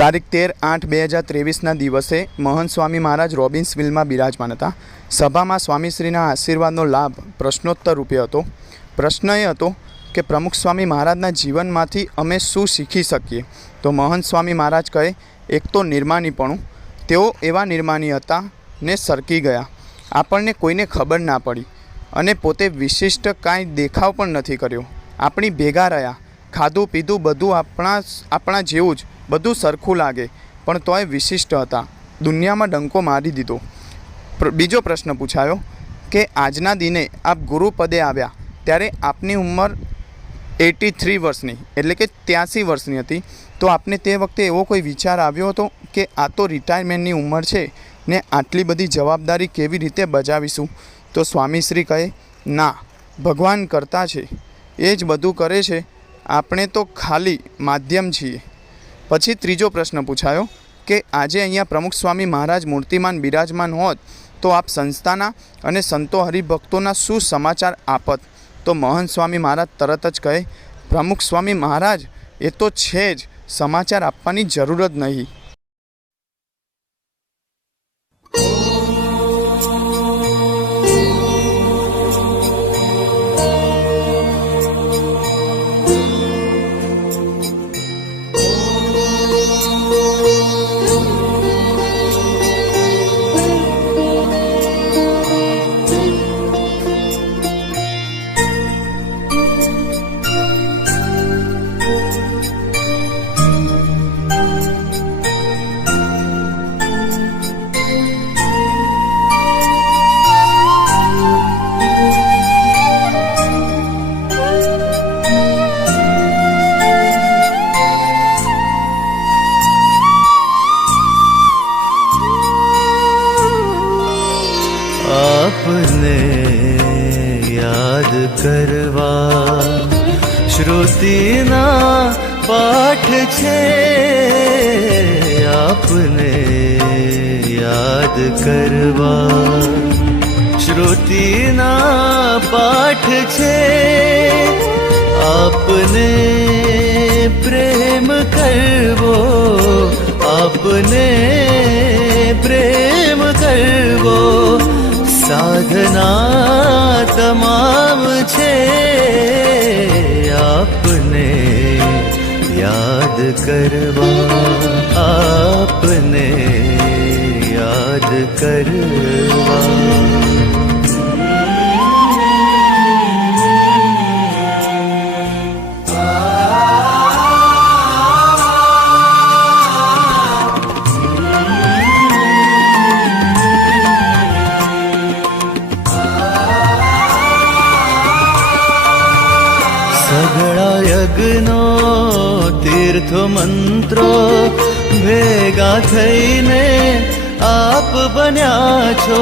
તારીખ 13/8/2023 દિવસે મહંત સ્વામી મહારાજ રોબિન્સવિલમાં બિરાજમાન હતા। સભામાં સ્વામીશ્રીના આશીર્વાદનો લાભ પ્રશ્નોત્તર રૂપે હતો। પ્રશ્ન એ હતો કે પ્રમુખ સ્વામી મહારાજના જીવનમાંથી અમે શું શીખી શકીએ? તો મહંત સ્વામી મહારાજ કહે, એક તો નિર્માનીપણું। તેઓ એવા નિર્માની હતા ને સરકી ગયા, આપણને કોઈને ખબર ના પડી અને પોતે વિશિષ્ટ કાંઈ દેખાવ પણ નથી કર્યો। આપણી ભેગા રહ્યા, ખાધું પીધું બધું આપણા જેવું જ, બધું સરખું લાગે, પણ તોય વિશિષ્ટ હતા। દુનિયામાં ડંકો મારી દીધો। બીજો પ્રશ્ન પૂછાયો કે આજના દિને આપ ગુરુપદે આવ્યા ત્યારે આપની ઉંમર 83 વર્ષની એટલે કે 83 વર્ષની હતી। તો આપને તે વખતે એવો કોઈ વિચાર આવ્યો હતો કે આ તો રિટાયરમેન્ટની ઉંમર છે ને આટલી બધી જવાબદારી કેવી રીતે બજાવીશું? તો સ્વામીશ્રી કહે, ના, ભગવાન કરતા છે, એ જ બધું કરે છે, આપણે તો ખાલી માધ્યમ છીએ। પછી ત્રીજો પ્રશ્ન પૂછાયો કે આજે અહીંયા પ્રમુખ સ્વામી મહારાજ મૂર્તિમાન બિરાજમાન હોત તો આપ સંસ્થાના અને સંતો હરિભક્તોના શું સમાચાર આપત? તો મહંત સ્વામી મહારાજ તરત જ કહે, પ્રમુખ સ્વામી મહારાજ એ તો છે જ, સમાચાર આપવાની જરૂર જ નહીં। आपने याद करवा श्रुतिना पाठ छे, आपने याद करवा श्रुतिना पाठ छे, आपने प्रेम करवो, आपने प्रेम करवो, साधना तमाम छे, आपने याद करवा, आपने याद करवा। सगळा यज्ञनो तीर्थो मंत्रो भेगा थईने आप बन्या छो,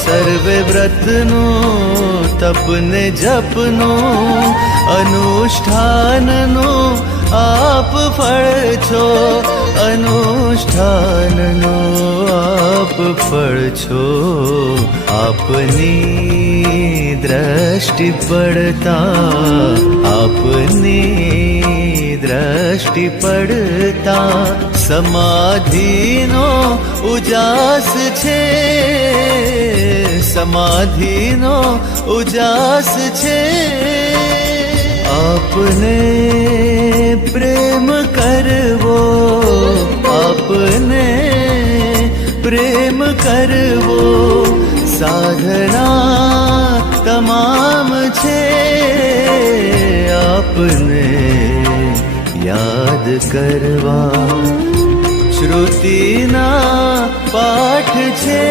सर्वे व्रतनो तपने जपनो अनुष्ठाननो आप फळ छो, अनुष्ठाननो आप फळ छो। आपनी दृष्टि पड़ता, आपनी दृष्टि पड़ता समाधिनो उजास छे, समाधिनो उजास छे। आपने प्रेम करवो, आपने प्रेम करवो, साधना तमाम छे, आपने याद करवा श्रुतिना पाठ छे।